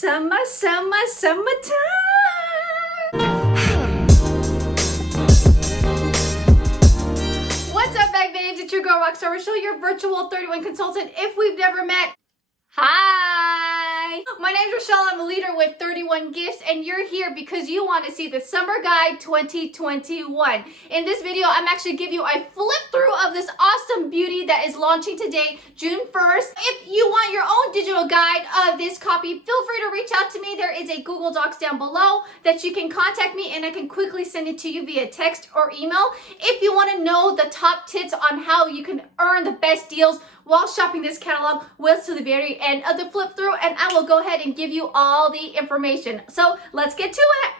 Summertime. What's up, bag babes? It's your girl, Rockstar Rochelle, your virtual 31 consultant. If we've never met, hi! My name's Rochelle. I'm a leader with 31 gifts, and you're here because you want to see the Summer Guide 2021. In this video, I'm actually giving you a flip through of this awesome beauty that is launching today, June 1st. If you want your own digital guide of this copy, feel free to reach out to me. There is a Google Docs down below that you can contact me, and I can quickly send it to you via text or email. If you want to know the top tips on how you can earn the best deals while shopping this catalog, wait till the very end of the flip through, and I will go ahead and give you all the information. So let's get to it.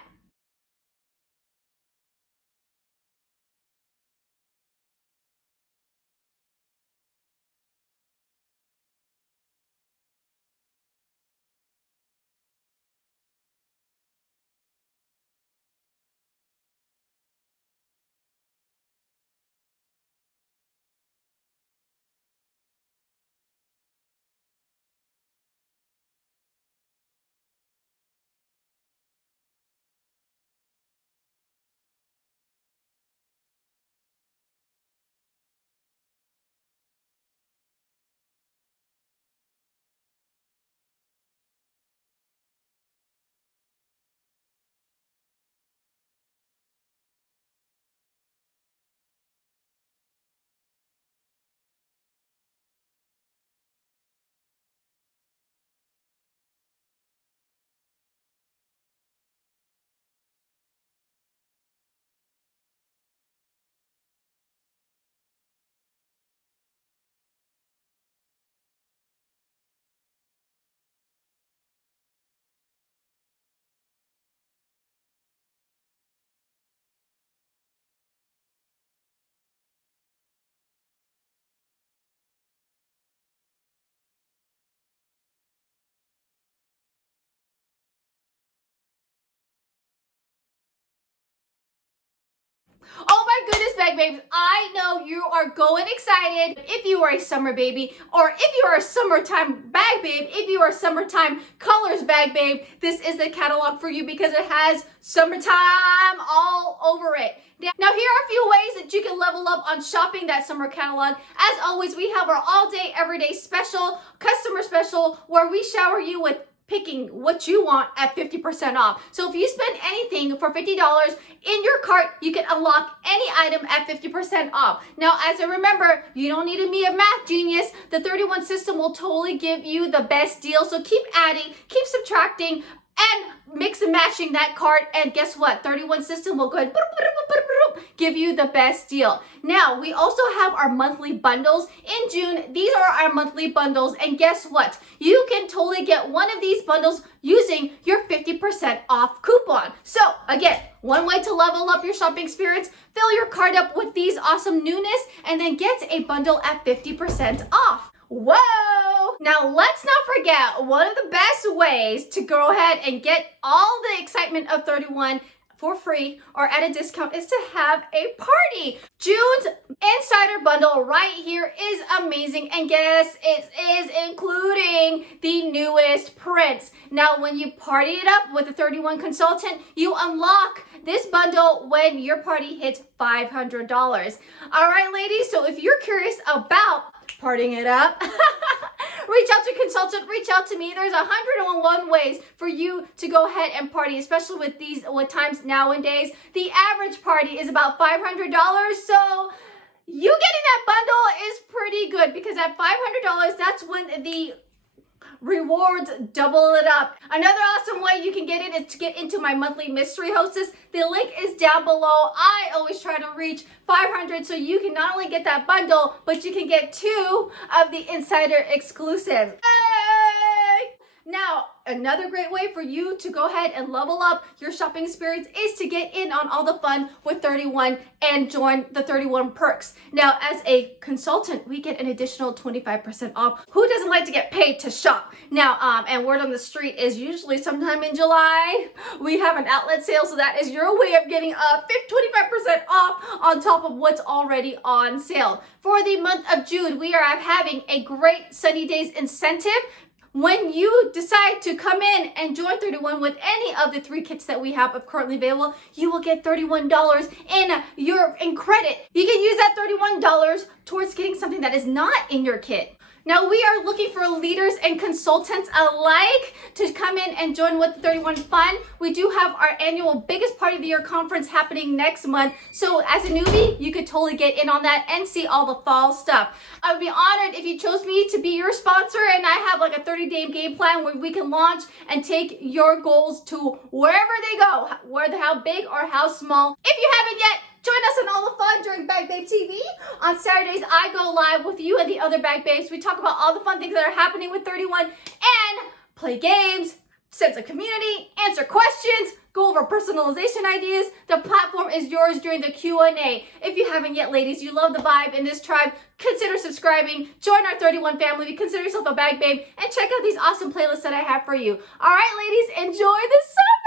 Oh my goodness, bag babes, I know you are going excited. If you are a summer baby, or if you are a summertime bag babe, if you are a summertime colors bag babe, this is the catalog for you because it has summertime all over it. Now here are a few ways that you can level up on shopping that summer catalog. As always, we have our all day, everyday special, customer special, where we shower you with picking what you want at 50% off. So if you spend anything for $50 in your cart, you can unlock any item at 50% off. Now, as I remember, you don't need to be a math genius. The 31 system will totally give you the best deal. So keep adding, keep subtracting, and mix and matching that cart, and guess what? 31 system will go ahead give you the best deal. Now, we also have our monthly bundles. In June, these are our monthly bundles, and guess what? You can totally get one of these bundles using your 50% off coupon. So again, one way to level up your shopping experience, fill your cart up with these awesome newness, and then get a bundle at 50% off. Whoa! Now let's not forget, one of the best ways to go ahead and get all the excitement of 31 for free or at a discount is to have a party. June's Insider Bundle right here is amazing, and guess it is including the newest prints. Now when you party it up with a 31 consultant, you unlock this bundle when your party hits $500. All right, ladies, so if you're curious about partying it up, reach out to consultant, reach out to me. There's 101 ways for you to go ahead and party, especially with times nowadays. The average party is about $500, so you getting that bundle is pretty good because at $500, that's when the rewards double it up. Another awesome way you can get it is to get into my monthly mystery hostess. The link is down below. I always try to reach 500 so you can not only get that bundle, but you can get 2 of the insider exclusives. Yay! Now, another great way for you to go ahead and level up your shopping experience is to get in on all the fun with 31 and join the 31 perks. Now, as a consultant, we get an additional 25% off. Who doesn't like to get paid to shop? Now, and word on the street is usually sometime in July, we have an outlet sale, so that is your way of getting 25% off on top of what's already on sale. For the month of June, we are having a great Sunny Days incentive When you decide to come in and join 31 with any of the 3 kits that we have currently available, you will get $31 in credit. You can use that $31 towards getting something that is not in your kit. Now, we are looking for leaders and consultants alike to come in and join with the 31 Fun. We do have our annual biggest party of the year conference happening next month. So as a newbie, you could totally get in on that and see all the fall stuff. I would be honored if you chose me to be your sponsor, and I have like a 30-day game plan where we can launch and take your goals to wherever they go, whether how big or how small. If you haven't yet, join us in all the fun during Bag Babe TV. On Saturdays, I go live with you and the other Bag Babes. We talk about all the fun things that are happening with 31 and play games, sense of community, answer questions, go over personalization ideas. The platform is yours during the Q&A. If you haven't yet, ladies, you love the vibe in this tribe, consider subscribing, join our 31 family, consider yourself a Bag Babe, and check out these awesome playlists that I have for you. All right, ladies, enjoy the summer!